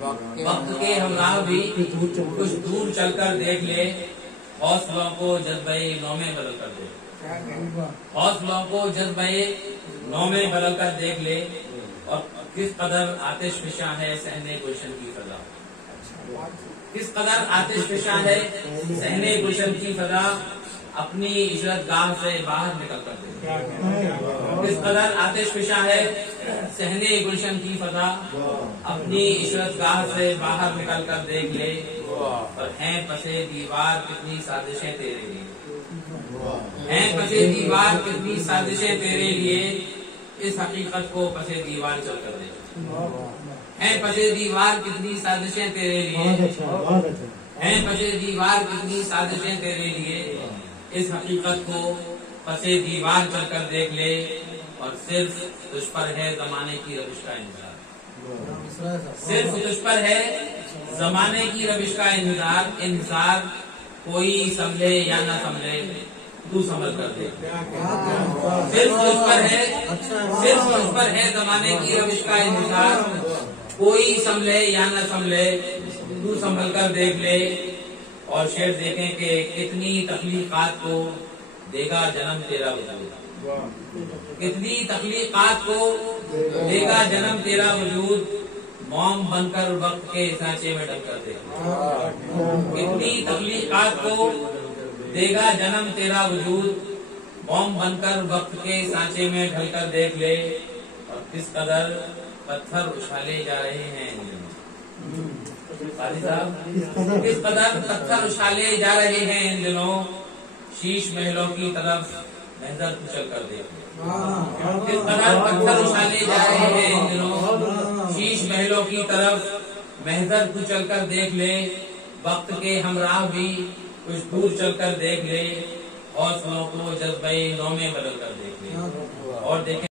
وقت کے ہمراہ بھی کچھ دور چل کر دیکھ لے، حوصلوں کو جذبۂ نو میں بدل کر دے، حوصلوں کو جذبۂ نو میں بدل کر دیکھ لے، اور کس قدر آتش فشاں ہے صحن گلشن کی فضا، کس قدر آتش فشاں ہے صحن گلشن کی فضا، اپنی عشرت گاہ سے باہر نکل کر دے، کس قدر آتش فشاں ہے صحن گلشن کی فضا، اپنی عشرت گاہ سے باہر نکل کر دیکھ لے، اور ہیں پسے دیوار کتنی سازشیں تیرے لیے، ہیں پسے دیوار کتنی سازشیں تیرے لیے، اس حقیقت کو پسے دیوار چل کر دیکھ، ہیں پسے دیوار کتنی سازشیں تیرے لیے، ہیں پسے دیوار کتنی سازشیں تیرے لیے، اس حقیقت کو پسے دیوار چل کر دیکھ لے، اور صرف تجھ پر ہے زمانے کی روش کا انتظار، صرف تجھ پر ہے زمانے کی روش کا انتظار، کوئی سمجھے یا نہ سمجھے تو سمجھ کر دے، صرف تجھ پر ہے زمانے کی روش کا انتظار، کوئی سمجھے یا نہ سمجھے تو سنبھل کر دیکھ لے، اور شعر دیکھیں کہ کتنی تخلیقات کو دے گا جنم تیرا وجود، کتنی تخلیقات کو دے گا جنم تیرا وجود، موم بن کر وقت کے سانچے میں ڈل کر دے، کتنی تخلیقات کو دے گا جنم تیرا وجود، موم بن کر وقت کے سانچے میں ڈھل کر دیکھ لے، اور کس قدر پتھر اچھالے جا رہے ہیں قاضی صاحب، کس قدر پتھر اچھالے جا رہے ہیں ان دنوں، شیش محلوں کی طرف محضر کچل کر دیکھ لے، کس قدر پتھر اچھالے جا رہے ہیں ان دنوں، شیش محلوں کی طرف محضر کچل کر دیکھ لے، وقت کے ہمراہ بھی کچھ دور چل کر دیکھ لے، حوصلوں کو جذبۂ نو میں بدل کر دیکھ لے، اور دیکھیں